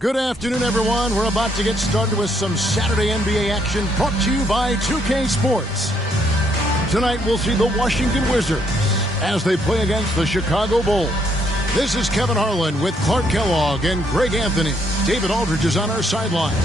Good afternoon, everyone. We're about to get started with some Saturday NBA action brought to you by 2K Sports. Tonight, we'll see the Washington Wizards as they play against the Chicago Bulls. This is Kevin Harlan with Clark Kellogg and Greg Anthony. David Aldridge is on our sideline.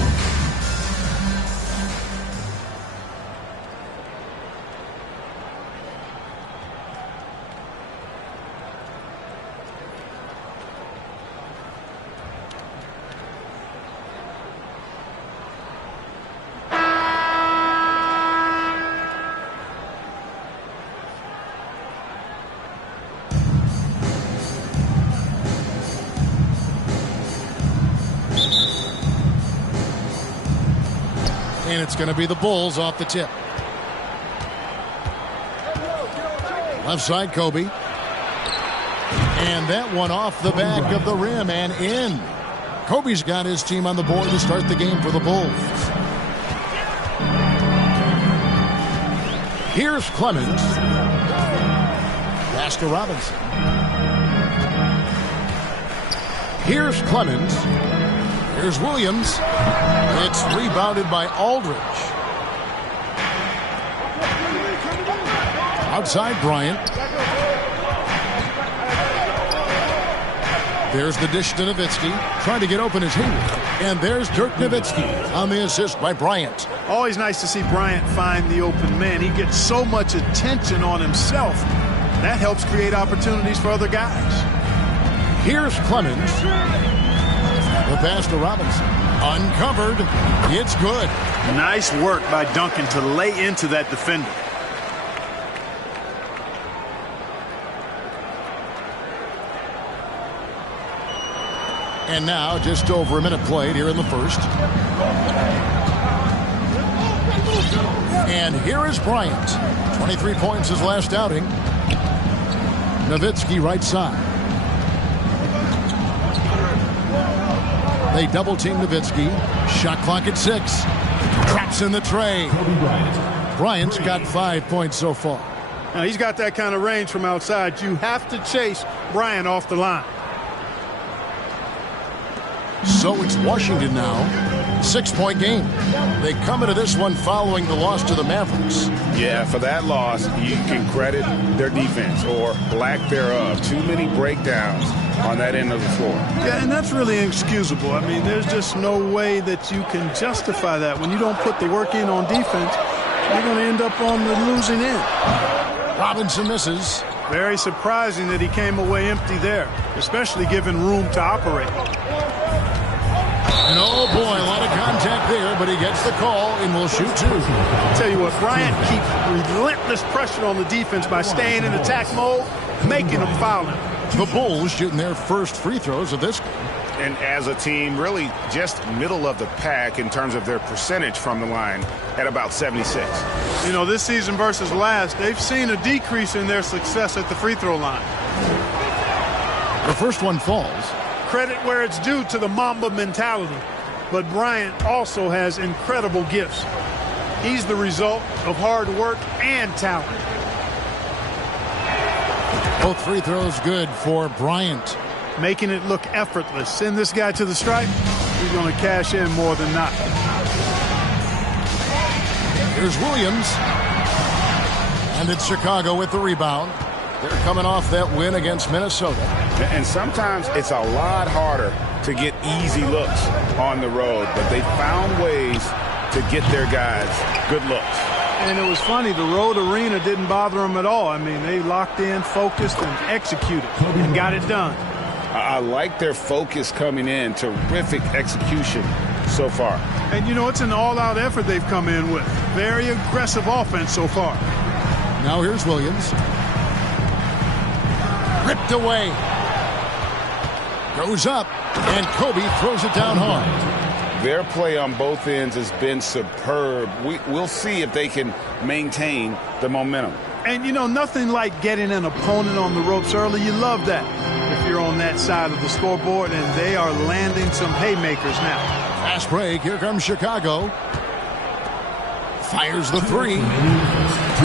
And it's going to be the Bulls off the tip. Left side, Kobe. And that one off the back of the rim and in. Kobe's got his team on the board to start the game for the Bulls. Here's Clemens. Pass to Robinson. Here's Clemens. Here's Williams. It's rebounded by Aldridge. Outside Bryant. There's the dish to Nowitzki. Trying to get open is Hayward. And there's Dirk Nowitzki on the assist by Bryant. Always nice to see Bryant find the open man. He gets so much attention on himself. That helps create opportunities for other guys. Here's Clemens. The pass to Robinson. Uncovered. It's good. Nice work by Duncan to lay into that defender. And now just over a minute played here in the first. And here is Bryant. 23 points his last outing. Nowitzki right side. They double team Nowitzki. Shot clock at 6. Traps in the tray. Bryant's got 5 points so far. Now he's got that kind of range from outside. You have to chase Bryant off the line. So it's Washington now. 6-point game. They come into this one following the loss to the Mavericks. Yeah, for that loss, you can credit their defense or lack thereof. Too many breakdowns on that end of the floor. Yeah, and that's really inexcusable. I mean, there's just no way that you can justify that. When you don't put the work in on defense, you're going to end up on the losing end. Robinson misses. Very surprising that he came away empty there, especially given room to operate. And oh boy, a lot of contact there, but he gets the call and will shoot two. I'll tell you what, Bryant keeps relentless pressure on the defense by staying in attack mode, making them foul him. The Bulls shooting their first free throws of this game. And as a team, really just middle of the pack in terms of their percentage from the line at about 76. You know, this season versus last, they've seen a decrease in their success at the free throw line. The first one falls. Credit where it's due to the Mamba mentality. But Bryant also has incredible gifts. He's the result of hard work and talent. Both free throws good for Bryant. Making it look effortless. Send this guy to the stripe. He's going to cash in more than not. Here's Williams. And it's Chicago with the rebound. They're coming off that win against Minnesota. And sometimes it's a lot harder to get easy looks on the road, but they found ways to get their guys good looks. And it was funny, the road arena didn't bother them at all. I mean, they locked in, focused, and executed, and got it done. I like their focus coming in. Terrific execution so far. And, you know, it's an all-out effort they've come in with. Very aggressive offense so far. Now here's Williams. Ripped away. Goes up, and Kobe throws it down hard. Their play on both ends has been superb. We'll see if they can maintain the momentum. And, you know, nothing like getting an opponent on the ropes early. You love that if you're on that side of the scoreboard, and they are landing some haymakers now. Fast break. Here comes Chicago. Fires the three.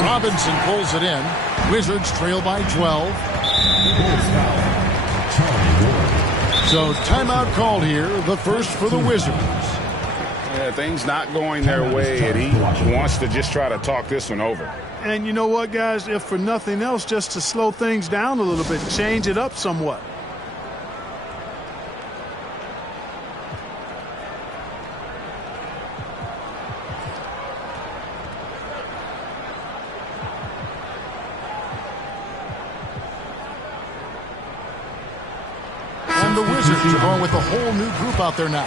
Robinson pulls it in. Wizards trail by 12. So timeout called here, the first for the Wizards. Yeah, things not going their way, and he wants to just try to talk this one over. And you know what, guys? If for nothing else, just to slow things down a little bit, change it up somewhat. And the Wizards are going with a whole new group out there now.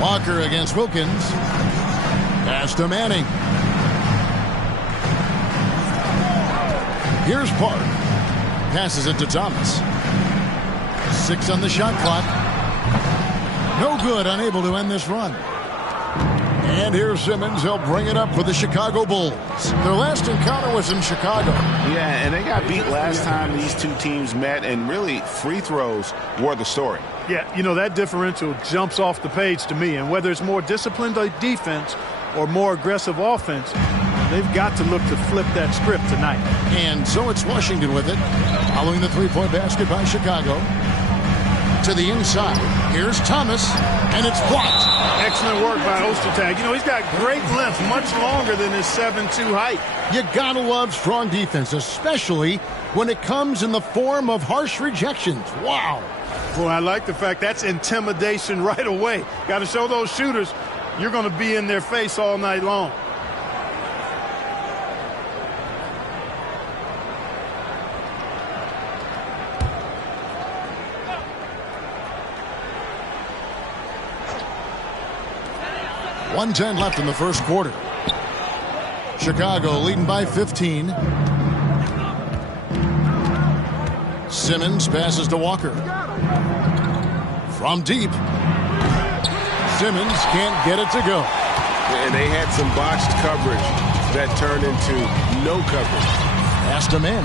Walker against Wilkins. Pass to Manning. Here's Park. Passes it to Thomas. 6 on the shot clock. No good, unable to end this run. And here's Simmons. He'll bring it up for the Chicago Bulls. Their last encounter was in Chicago. Yeah, and they got beat last time these two teams met, and really free throws were the story. Yeah, you know, that differential jumps off the page to me. And whether it's more disciplined defense or more aggressive offense, they've got to look to flip that script tonight. And so it's Washington with it. Following the three-point basket by Chicago. To the inside. Here's Thomas, and it's blocked. Excellent work by Ostertag. You know, he's got great length, much longer than his 7'2" height. You gotta love strong defense, especially when it comes in the form of harsh rejections. Wow. Well, I like the fact that's intimidation right away. Got to show those shooters you're going to be in their face all night long. .110 left in the first quarter. Chicago leading by 15. Simmons passes to Walker. From deep. Simmons can't get it to go. And they had some botched coverage that turned into no coverage. Pass to Manning.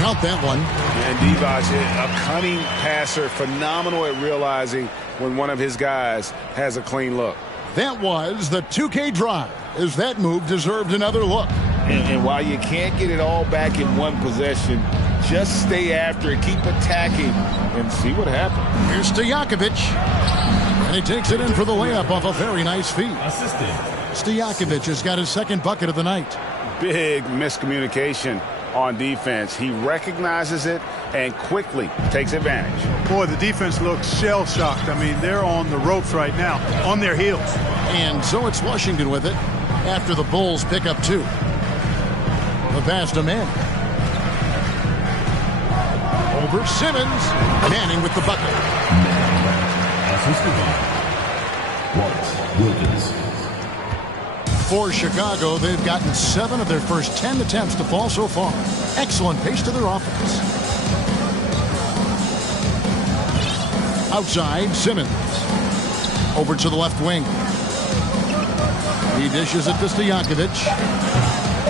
Count that one. And Divac, a cunning passer, phenomenal at realizing when one of his guys has a clean look. That was the 2K drive, as that move deserved another look. And while you can't get it all back in one possession, just stay after it, keep attacking, and see what happens. Here's Stojakovic. And he takes it in for the layup off a very nice feed. Stojakovic has got his second bucket of the night. Big miscommunication on defense. He recognizes it and quickly takes advantage. Boy, the defense looks shell-shocked. I mean, they're on the ropes right now, on their heels. And so it's Washington with it after the Bulls pick up 2. The pass to Manning. Over Simmons. Manning with the bucket. Wilkins. For Chicago, they've gotten 7 of their first 10 attempts to fall so far. Excellent pace to their offense. Outside, Simmons. Over to the left wing. He dishes it to Stojakovic.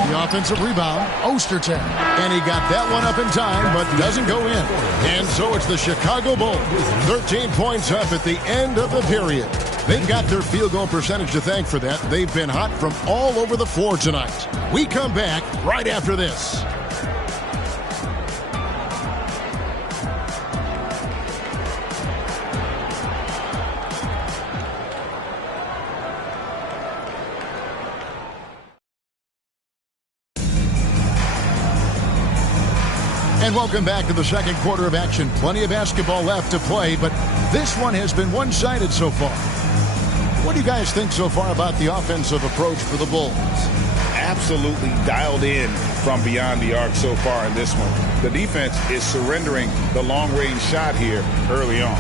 The offensive rebound, Ostertag. And he got that one up in time, but doesn't go in. And so it's the Chicago Bulls. 13 points up at the end of the period. They've got their field goal percentage to thank for that. They've been hot from all over the floor tonight. We come back right after this. And welcome back to the second quarter of action. Plenty of basketball left to play, but this one has been one-sided so far. What do you guys think so far about the offensive approach for the Bulls? Absolutely dialed in from beyond the arc so far in this one. The defense is surrendering the long-range shot here early on.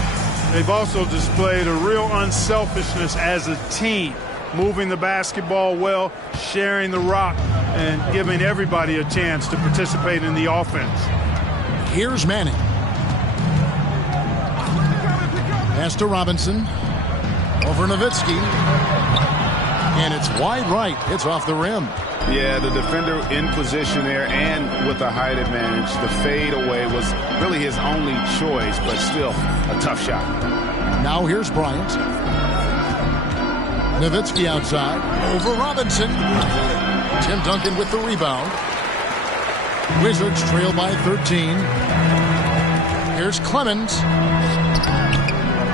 They've also displayed a real unselfishness as a team, moving the basketball well, sharing the rock, and giving everybody a chance to participate in the offense. Here's Manning. Pass to Robinson. Over Nowitzki. And it's wide right. It's off the rim. Yeah, the defender in position there and with a height advantage. The fade away was really his only choice, but still a tough shot. Now here's Bryant. Nowitzki outside. Over Robinson. Tim Duncan with the rebound. Wizards trail by 13. Here's Clemens.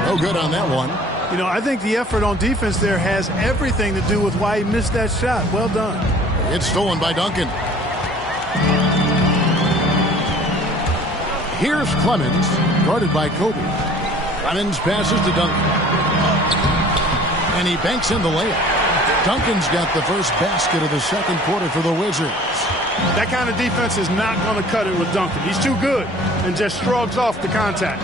No good on that one. You know, I think the effort on defense there has everything to do with why he missed that shot. Well done. It's stolen by Duncan. Here's Clemens, guarded by Kobe. Clemens passes to Duncan. And he banks in the layup. Duncan's got the first basket of the second quarter for the Wizards. That kind of defense is not going to cut it with Duncan. He's too good and just shrugs off the contact.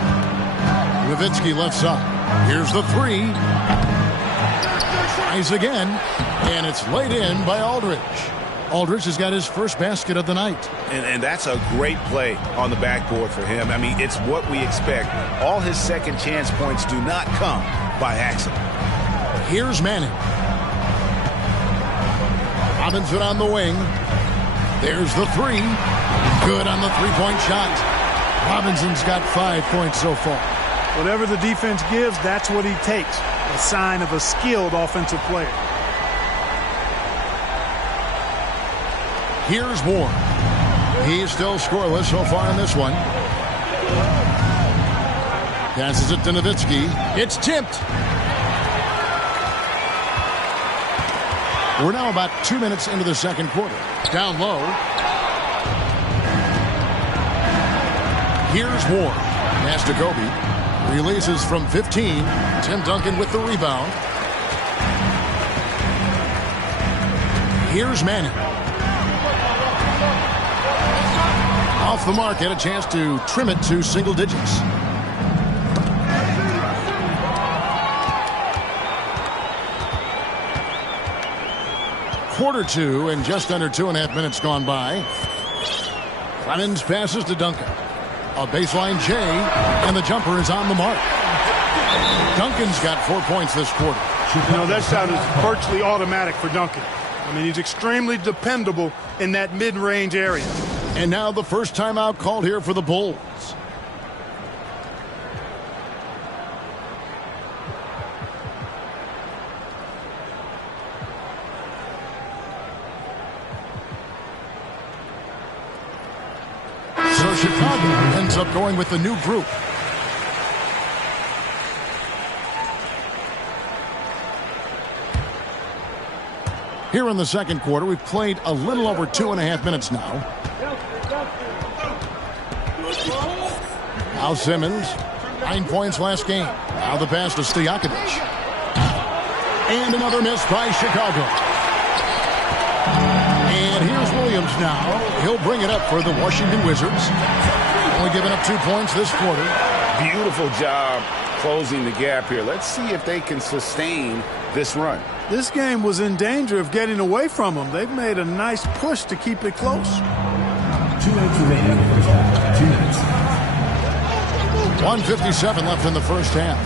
Nowitzki left side. Here's the three. Tries again, and it's laid in by Aldridge. Aldridge has got his first basket of the night. And that's a great play on the backboard for him. I mean, it's what we expect. All his second chance points do not come by accident. Here's Manning. Robinson on the wing. There's the three. Good on the three-point shot. Robinson's got 5 points so far. Whatever the defense gives, that's what he takes. A sign of a skilled offensive player. Here's Moore. He's still scoreless so far in this one. Passes it to Nowitzki. It's tipped. We're now about 2 minutes into the second quarter. Down low. Here's Moore. Pass to Kobe. Releases from 15. Tim Duncan with the rebound. Here's Manning. Off the mark, had a chance to trim it to single digits. Quarter two, and just under 2.5 minutes gone by. Clemens passes to Duncan. A baseline J, and the jumper is on the mark. Duncan's got 4 points this quarter. You know, that shot is virtually automatic for Duncan. I mean, he's extremely dependable in that mid-range area. And now the first timeout called here for the Bulls. So Chicago ends up going with the new group. Here in the second quarter, we've played a little over 2.5 minutes now. Now Simmons, 9 points last game. Now the pass to Stojakovic. And another miss by Chicago. And here's Williams now. He'll bring it up for the Washington Wizards. Only giving up 2 points this quarter. Beautiful job closing the gap here. Let's see if they can sustain this run. This game was in danger of getting away from them. They've made a nice push to keep it close. 2 minutes remaining in the first half. 2 minutes. 1:57 left in the first half.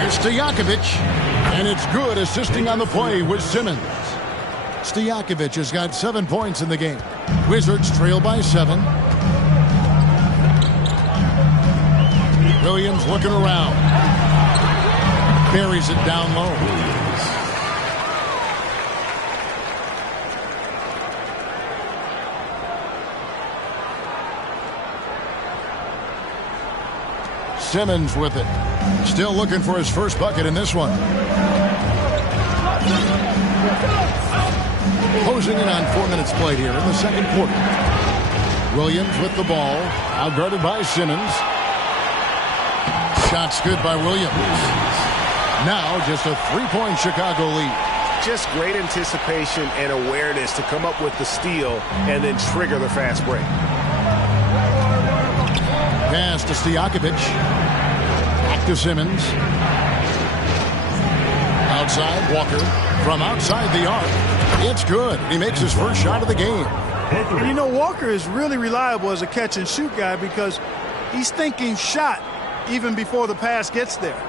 Here's Stojakovic, and it's good, assisting on the play with Simmons. Stojakovic has got 7 points in the game. Wizards trail by 7. Williams looking around. Buries it down low. Simmons with it. Still looking for his first bucket in this one. Closing in on 4 minutes played here in the second quarter. Williams with the ball. Outguarded by Simmons. Shots good by Williams. Now just a 3-point Chicago lead. Just great anticipation and awareness to come up with the steal and then trigger the fast break. Pass to Stojakovic. Back to Simmons. Outside, Walker. From outside the arc. It's good. He makes his first shot of the game. And you know, Walker is really reliable as a catch-and-shoot guy because he's thinking shot even before the pass gets there.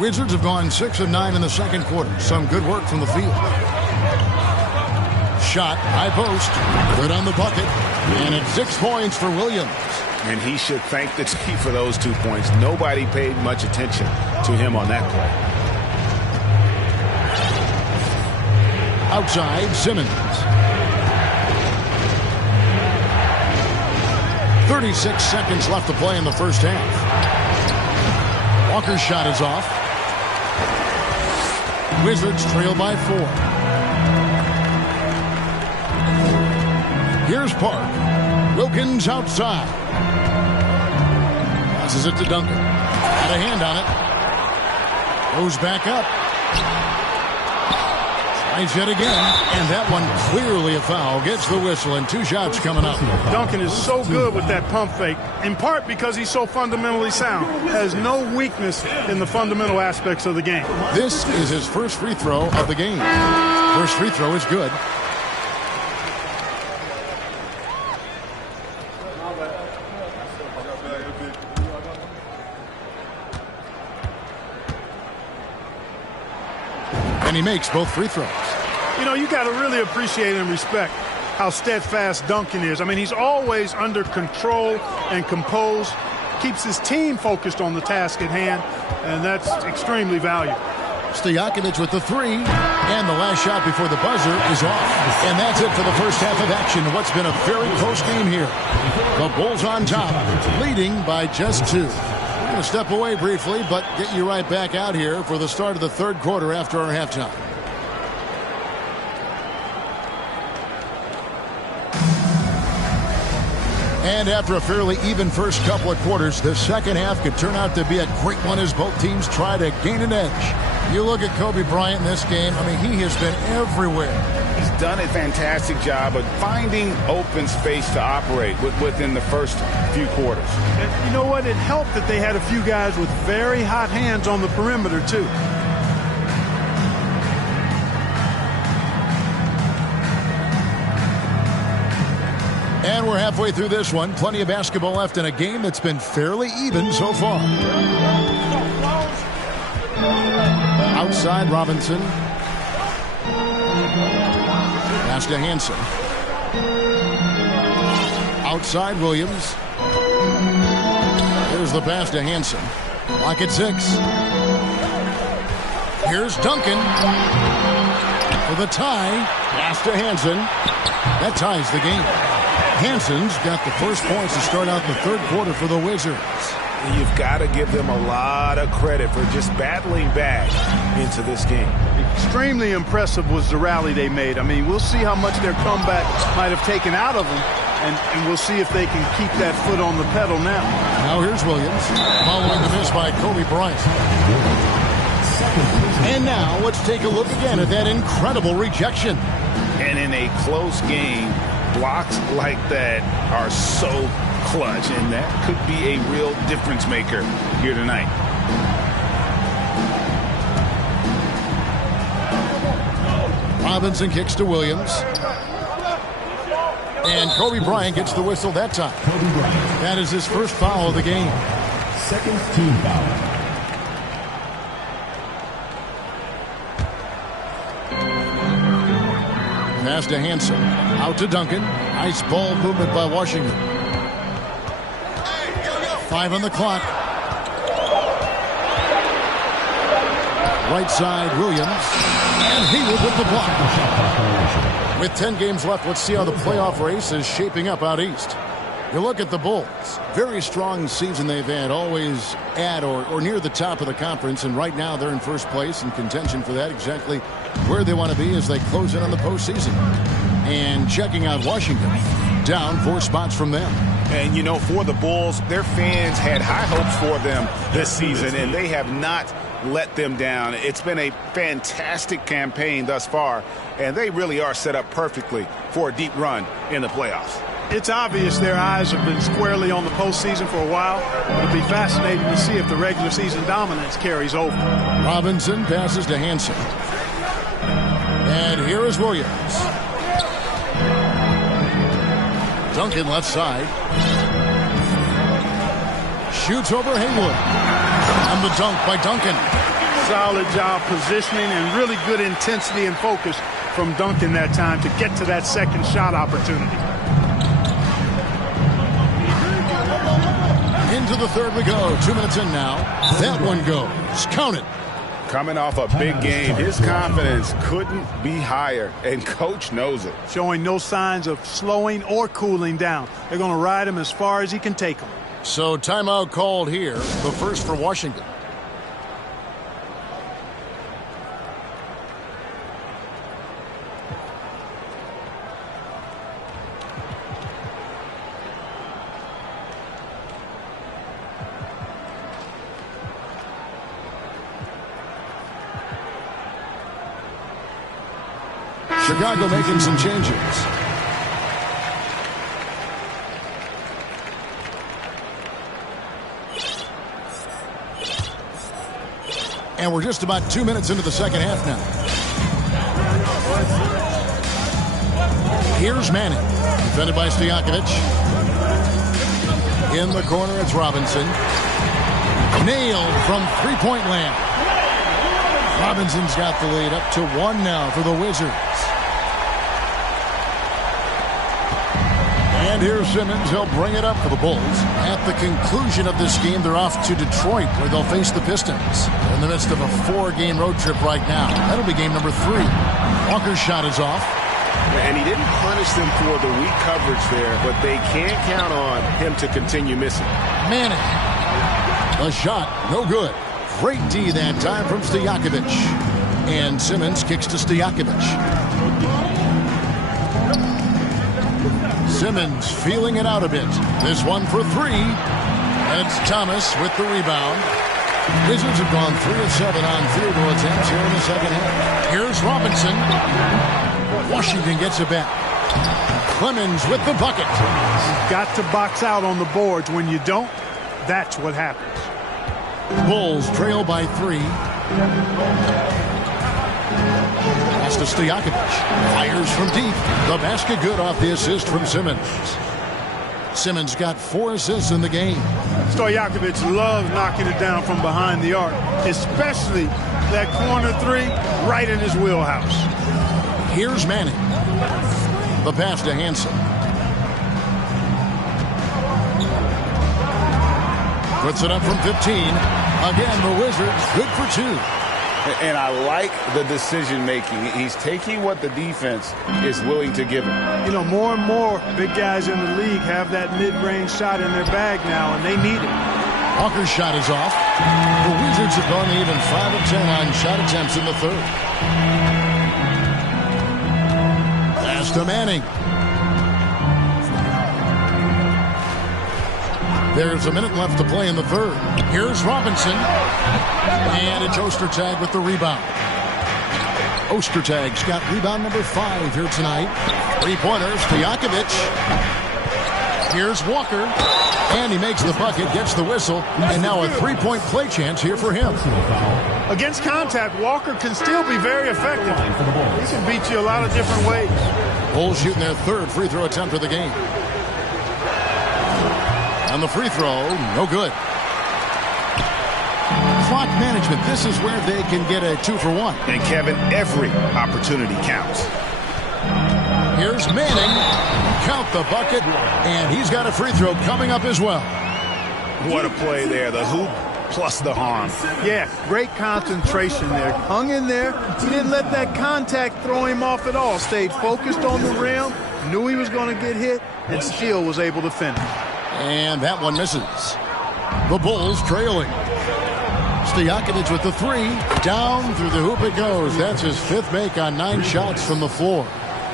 Wizards have gone 6 of 9 in the second quarter. Some good work from the field. Shot, high post. Good on the bucket. And it's 6 points for Williams. And he should thank the team for those 2 points. Nobody paid much attention to him on that play. Outside, Simmons. 36 seconds left to play in the first half. Walker's shot is off. Wizards trail by 4. Here's Park. Wilkins outside. Passes it to Duncan. Had a hand on it. Goes back up. Tries it again. And that one clearly a foul. Gets the whistle and 2 shots coming up. Duncan is so good with that pump fake, in part because he's so fundamentally sound. Has no weakness in the fundamental aspects of the game. This is his first free throw of the game. First free throw is good. And he makes both free throws. You know, you got to really appreciate and respect how steadfast Duncan is. I mean, he's always under control and composed, keeps his team focused on the task at hand, and that's extremely valuable. Stojakovic with the 3, and the last shot before the buzzer is off. And that's it for the first half of action. What's been a very close game here. The Bulls on top, leading by just 2. We're going to step away briefly, but get you right back out here for the start of the third quarter after our halftime. And after a fairly even first couple of quarters, the second half could turn out to be a great one as both teams try to gain an edge. You look at Kobe Bryant in this game, I mean, he has been everywhere. He's done a fantastic job of finding open space to operate within the first few quarters. And you know what? It helped that they had a few guys with very hot hands on the perimeter, too. And we're halfway through this one. Plenty of basketball left in a game that's been fairly even so far. Outside, Robinson. Pass to Hansen. Outside, Williams. Here's the pass to Hansen. Lock at 6. Here's Duncan. For the tie. Pass to Hansen. That ties the game. Hansen's got the first points to start out the third quarter for the Wizards. You've got to give them a lot of credit for just battling back into this game. Extremely impressive was the rally they made. I mean, we'll see how much their comeback might have taken out of them, and we'll see if they can keep that foot on the pedal now. Now here's Williams, following the miss by Kobe Bryant. And now let's take a look again at that incredible rejection. And in a close game, blocks like that are so clutch, and that could be a real difference maker here tonight. Robinson kicks to Williams. And Kobe Bryant gets the whistle that time. That is his first foul of the game. Second team foul. Pass to Hansen. Out to Duncan. Nice ball movement by Washington. 5 on the clock. Right side, Williams. And he will with the block. With 10 games left, let's see how the playoff race is shaping up out east. You look at the Bulls. Very strong season they've had, always at or near the top of the conference, and right now they're in first place in contention for that, exactly where they want to be as they close in on the postseason. And checking out Washington, down 4 spots from them. And, you know, for the Bulls, their fans had high hopes for them this season, and they have not let them down. It's been a fantastic campaign thus far, and they really are set up perfectly for a deep run in the playoffs. It's obvious their eyes have been squarely on the postseason for a while. It'll be fascinating to see if the regular season dominance carries over. Robinson passes to Hansen. And here is Williams. Duncan left side. Shoots over Haywood. And the dunk by Duncan. Solid job positioning and really good intensity and focus from Duncan that time to get to that second shot opportunity. the third we go. 2 minutes in now. That one goes. Count it. Coming off a big game, his confidence couldn't be higher, and coach knows it. Showing no signs of slowing or cooling down. They're going to ride him as far as he can take him. So timeout called here, the first for Washington. Chicago making some changes. And we're just about 2 minutes into the second half now. Here's Manning, defended by Stojakovic. In the corner, it's Robinson. Nailed from three-point land. Robinson's got the lead up to 1 now for the Wizards. And here's Simmons. He'll bring it up for the Bulls. At the conclusion of this game, they're off to Detroit, where they'll face the Pistons. They're in the midst of a 4-game road trip right now. That'll be game number 3. Walker's shot is off. And he didn't punish them for the weak coverage there, but they can't count on him to continue missing. Manning. The shot, no good. Great D that time from Stojakovic. And Simmons kicks to Stojakovic. Simmons feeling it out a bit. This one for 3. And it's Thomas with the rebound. Wizards have gone 3 of 7 on field goal attempts here in the second half. Here's Robinson. Washington gets it back. Clemens with the bucket. You've got to box out on the boards. When you don't, that's what happens. Bulls trail by 3. Pass to Stojakovic. Fires from deep. The basket good off the assist from Simmons. Simmons got 4 assists in the game. Stojakovic loves knocking it down from behind the arc, especially that corner 3 right in his wheelhouse. Here's Manning. The pass to Hansen. Puts it up from 15. Again, the Wizards good for 2. And I like the decision making. He's taking what the defense is willing to give him. You know, more and more big guys in the league have that mid-range shot in their bag now, and they need it. Walker's shot is off. The Wizards have gone even 5 of 10 on shot attempts in the third. Pass to Manning. There's a minute left to play in the third. Here's Robinson. And it's Ostertag with the rebound. Ostertag's got rebound number 5 here tonight. 3-pointers, Stojakovic. Here's Walker. And he makes the bucket, gets the whistle. And now a 3-point play chance here for him. Against contact, Walker can still be very effective. He can beat you a lot of different ways. Bulls shooting their 3rd free throw attempt of the game. And the free throw, no good. Clock management, this is where they can get a 2-for-1. And Kevin, every opportunity counts. Here's Manning. Count the bucket, and he's got a free throw coming up as well. What a play there, the hoop plus the harm. Yeah, great concentration there. Hung in there. He didn't let that contact throw him off at all. Stayed focused on the rim, knew he was going to get hit, and still was able to finish. And that one misses. The Bulls trailing. Stojakovic with the 3. Down through the hoop it goes. That's his 5th make on 9 shots from the floor.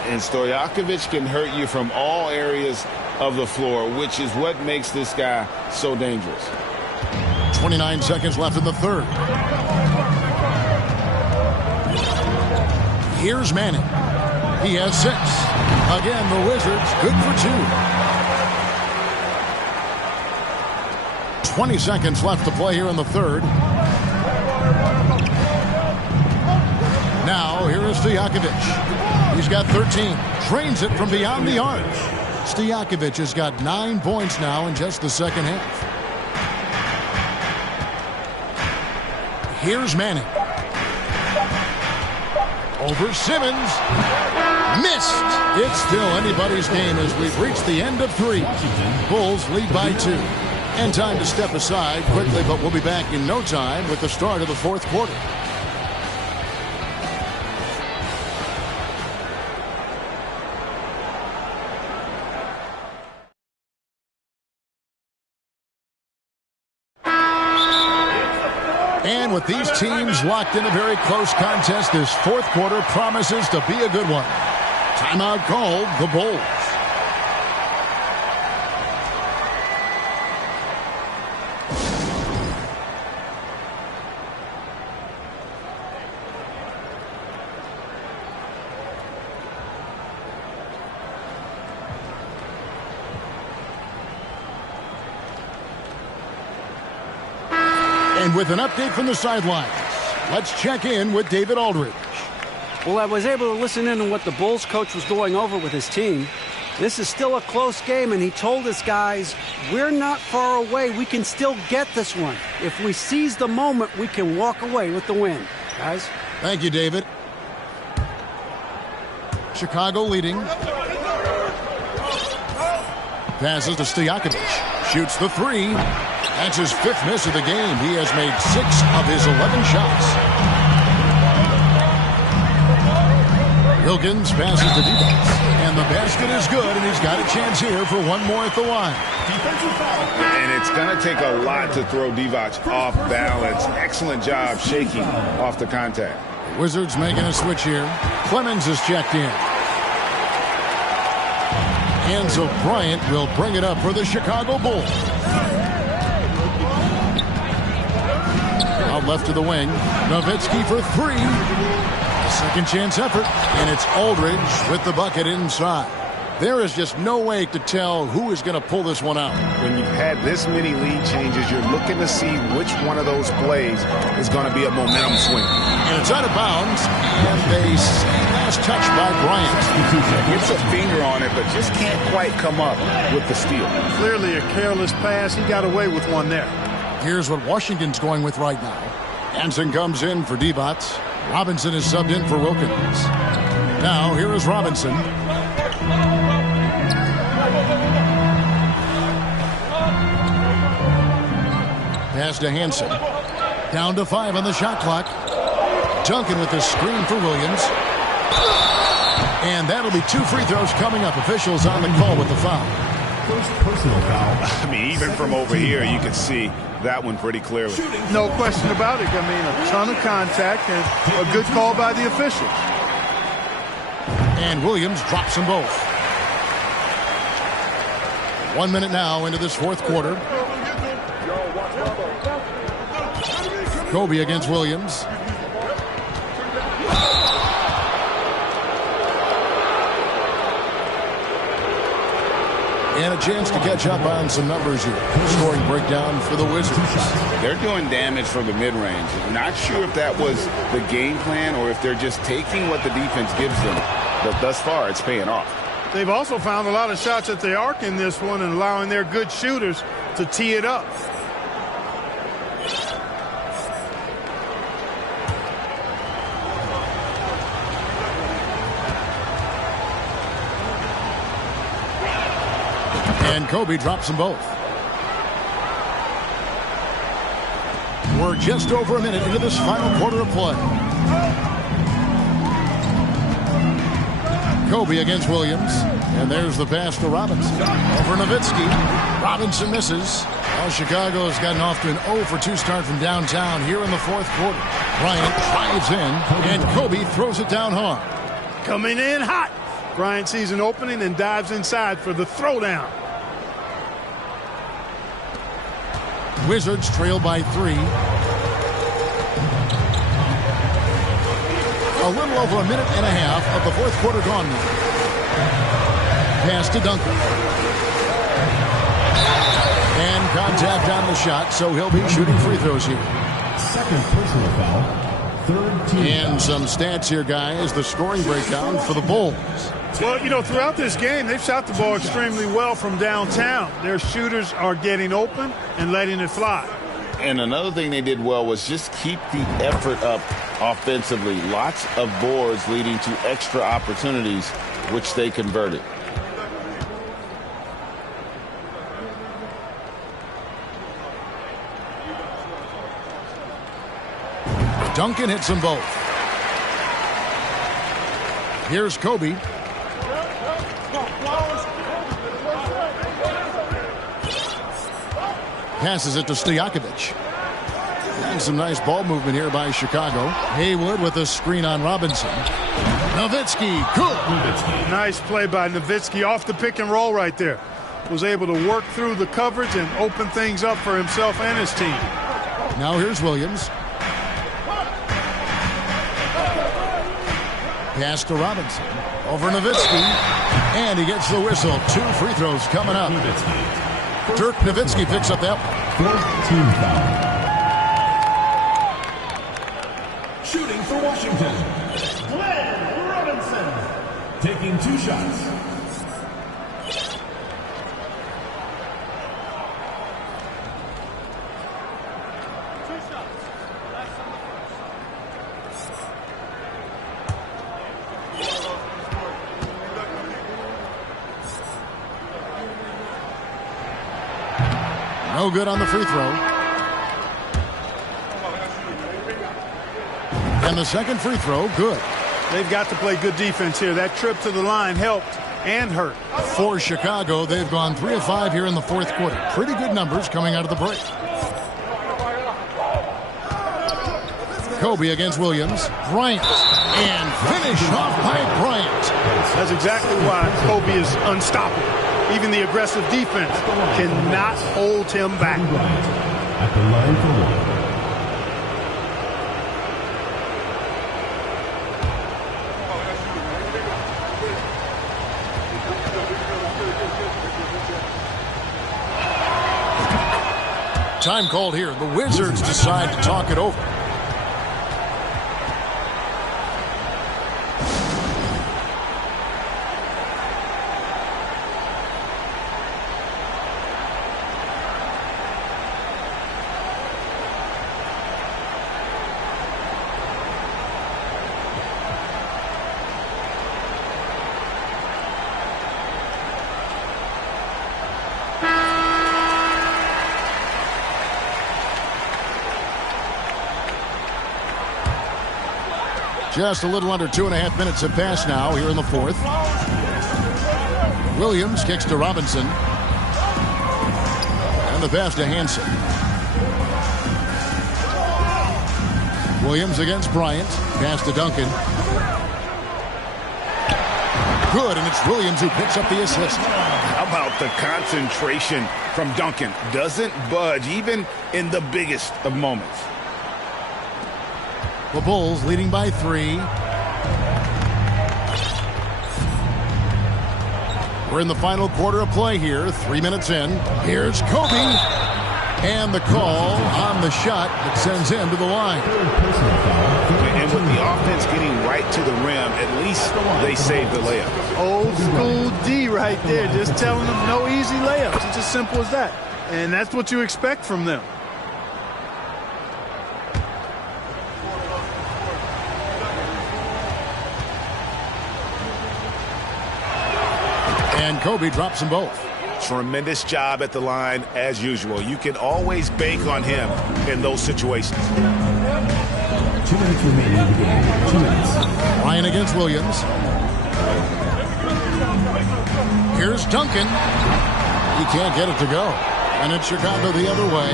And Stojakovic can hurt you from all areas of the floor, which is what makes this guy so dangerous. 29 seconds left in the third. Here's Manning. He has 6. Again, the Wizards good for 2. 20 seconds left to play here in the third. Now, here is Stojakovic. He's got 13. Drains it from beyond the arc. Stojakovic has got 9 points now in just the second half. Here's Manning. Over Simmons. Missed. It's still anybody's game as we've reached the end of 3. Bulls lead by 2. And time to step aside quickly, but we'll be back in no time with the start of the fourth quarter. And with these teams locked in a very close contest, this fourth quarter promises to be a good one. Timeout called, the Bulls. And with an update from the sidelines, let's check in with David Aldridge. Well, I was able to listen in on what the Bulls coach was going over with his team. This is still a close game, and he told his guys, we're not far away. We can still get this one. If we seize the moment, we can walk away with the win. Guys? Thank you, David. Chicago leading. Passes to Stojakovic. Shoots the three. That's his fifth miss of the game. He has made 6 of his 11 shots. Wilkins passes to Divac. And the basket is good, and he's got a chance here for one more at the line. And it's going to take a lot to throw Divac off balance. Excellent job shaking off the contact. Wizards making a switch here. Clemens is checked in. And so Bryant will bring it up for the Chicago Bulls. Out left to the wing. Nowitzki for three. A second chance effort. And it's Aldridge with the bucket inside. There is just no way to tell who is going to pull this one out. When you've had this many lead changes, you're looking to see which one of those plays is going to be a momentum swing. And it's out of bounds. And they say last touch by Bryant. Gets a finger on it, but just can't quite come up with the steal. Clearly a careless pass. He got away with one there. Here's what Washington's going with right now. Hansen comes in for Divac. Robinson is subbed in for Wilkins. Now here is Robinson. Pass to Hansen. Down to 5 on the shot clock. Duncan with the screen for Williams. And that'll be 2 free throws coming up. Officials on the call with the foul. First personal foul. I mean, even from over here, you can see that one pretty clearly. No question about it. I mean, a ton of contact and a good call by the officials. And Williams drops them both. 1 minute now into this fourth quarter. Kobe against Williams. And a chance to catch up on some numbers here. Scoring breakdown for the Wizards. They're doing damage from the mid-range. Not sure if that was the game plan or if they're just taking what the defense gives them. But thus far, it's paying off. They've also found a lot of shots at the arc in this one and allowing their good shooters to tee it up. And Kobe drops them both. We're just over a minute into this final quarter of play. Kobe against Williams. And there's the pass to Robinson. Over Nowitzki. Robinson misses. Well, Chicago's gotten off to an 0-for-2 start from downtown here in the fourth quarter. Bryant drives in, and Kobe throws it down hard. Coming in hot. Bryant sees an opening and dives inside for the throwdown. Wizards trail by 3. A little over a minute and a half of the fourth quarter gone now. Pass to Duncan. And contact on the shot, so he'll be shooting free throws here. Second personal foul. Third team And foul. some stats here, guys. The scoring breakdown for the Bulls. Well, you know, throughout this game, they've shot the ball extremely well from downtown. Their shooters are getting open and letting it fly. And another thing they did well was just keep the effort up offensively. Lots of boards leading to extra opportunities, which they converted. Duncan hits them both. Here's Kobe. Passes it to Stojakovic. And some nice ball movement here by Chicago. Haywood with a screen on Robinson. Nowitzki, good. Nice play by Nowitzki off the pick and roll right there. Was able to work through the coverage and open things up for himself and his team. Now here's Williams. Pass to Robinson. Over Nowitzki. And he gets the whistle. 2 free throws coming up. Dirk Nowitzki picks up that one. 14 foul. Shooting for Washington, Glenn Robinson. Taking 2 shots. No good on the free throw. And the second free throw, good. They've got to play good defense here. That trip to the line helped and hurt. For Chicago, they've gone 3 of 5 here in the fourth quarter. Pretty good numbers coming out of the break. Kobe against Williams. Bryant. And finish off by Bryant. That's exactly why Kobe is unstoppable. Even the aggressive defense cannot hold him back. At the line for one. Time called here. The Wizards decide to talk it over. Just a little under 2.5 minutes have passed now here in the fourth. Williams kicks to Robinson. And the pass to Hansen. Williams against Bryant. Pass to Duncan. Good, and it's Williams who picks up the assist. How about the concentration from Duncan? Doesn't budge even in the biggest of moments. The Bulls leading by 3. We're in the final quarter of play here. 3 minutes in. Here's Kobe. And the call on the shot that sends him to the line. And with the offense getting right to the rim, at least they saved the layup. Old school D right there. Just telling them no easy layups. It's as simple as that. And that's what you expect from them. And Kobe drops them both. Tremendous job at the line as usual. You can always bank on him in those situations. 2 minutes remaining in the game. 2 minutes. Ryan against Williams. Here's Duncan. He can't get it to go. And it's Chicago the other way.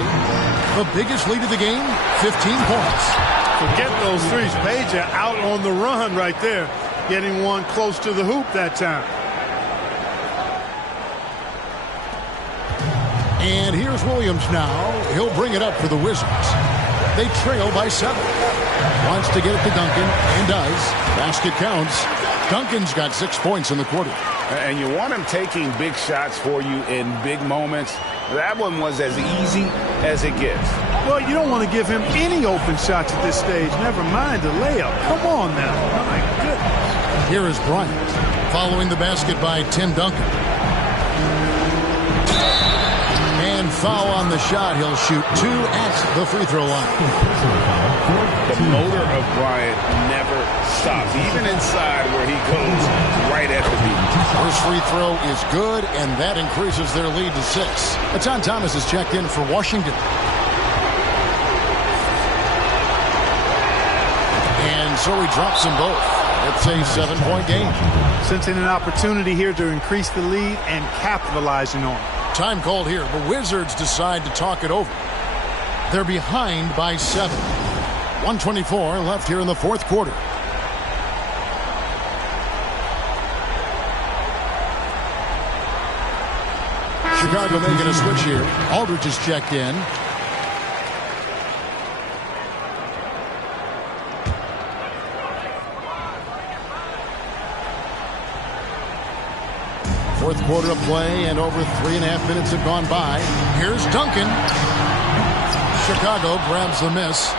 The biggest lead of the game, 15 points. Forget those threes. Page out on the run right there. Getting one close to the hoop that time. And here's Williams now. He'll bring it up for the Wizards. They trail by 7. Wants to get it to Duncan, and does. Basket counts. Duncan's got 6 points in the quarter. And you want him taking big shots for you in big moments. That one was as easy as it gets. Well, you don't want to give him any open shots at this stage. Never mind the layup. Come on now. My goodness. Here is Bryant. Following the basket by Tim Duncan. And foul on the shot. He'll shoot 2 at the free throw line. The motor of Bryant never stops, even inside where he goes right at the beat. First free throw is good, and that increases their lead to 6. John Thomas has checked in for Washington. so he drops them both. It's a 7-point game. Sensing an opportunity here to increase the lead and capitalizing on it. Time called here. The Wizards decide to talk it over. They're behind by 7. 124 left here in the fourth quarter. Chicago making a switch here. Aldridge is checked in. Fourth quarter of play, and over 3.5 minutes have gone by. Here's Duncan. Chicago grabs the miss.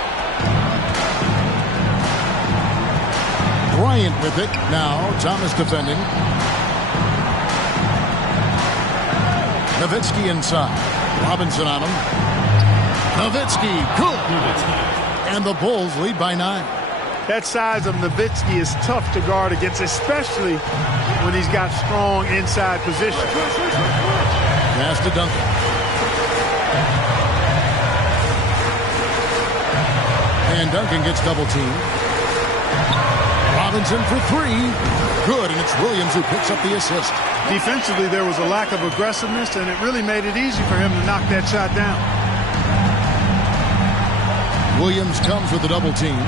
Bryant with it. Now Thomas defending. Nowitzki inside. Robinson on him. Nowitzki, good. And the Bulls lead by 9. That size of Nowitzki is tough to guard against, especially when he's got strong inside position. Pass to Duncan. And Duncan gets double teamed. Robinson for 3. Good, and it's Williams who picks up the assist. Defensively, there was a lack of aggressiveness, and it really made it easy for him to knock that shot down. Williams comes with a double team.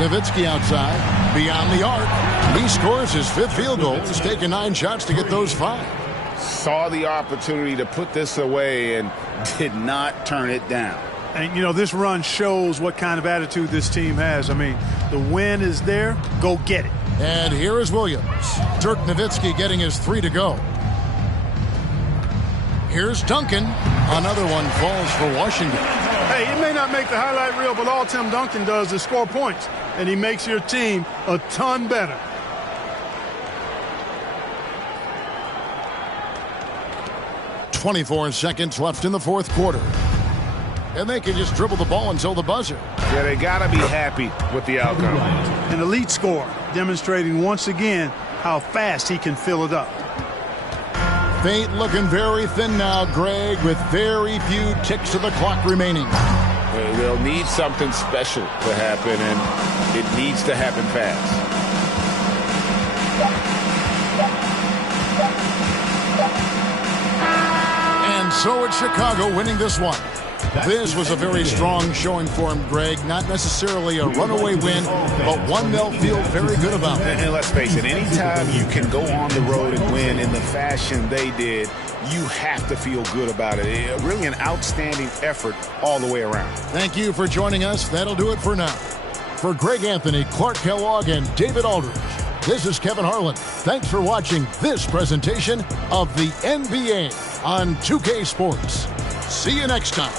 Nowitzki outside, beyond the arc. He scores his 5th field goal. He's taken 9 shots to get those 5. Saw the opportunity to put this away and did not turn it down. And, you know, this run shows what kind of attitude this team has. I mean, the win is there. Go get it. And here is Williams. Dirk Nowitzki getting his 3 to go. Here's Duncan. Another one falls for Washington. Hey, it may not make the highlight reel, but all Tim Duncan does is score points, and he makes your team a ton better. .24 seconds left in the fourth quarter. And they can just dribble the ball until the buzzer. Yeah, they got to be happy with the outcome. An elite score, demonstrating once again how fast he can fill it up. Fate looking very thin now, Greg, with very few ticks of the clock remaining. They'll need something special to happen, and it needs to happen fast. And so it's Chicago winning this one. This was a very strong showing for him, Greg. Not necessarily a runaway win, but one they'll feel very good about. And let's face it, anytime you can go on the road and win in the fashion they did, you have to feel good about it. Really an outstanding effort all the way around. Thank you for joining us. That'll do it for now. For Greg Anthony, Clark Kellogg, and David Aldridge, this is Kevin Harlan. Thanks for watching this presentation of the NBA on 2K Sports. See you next time.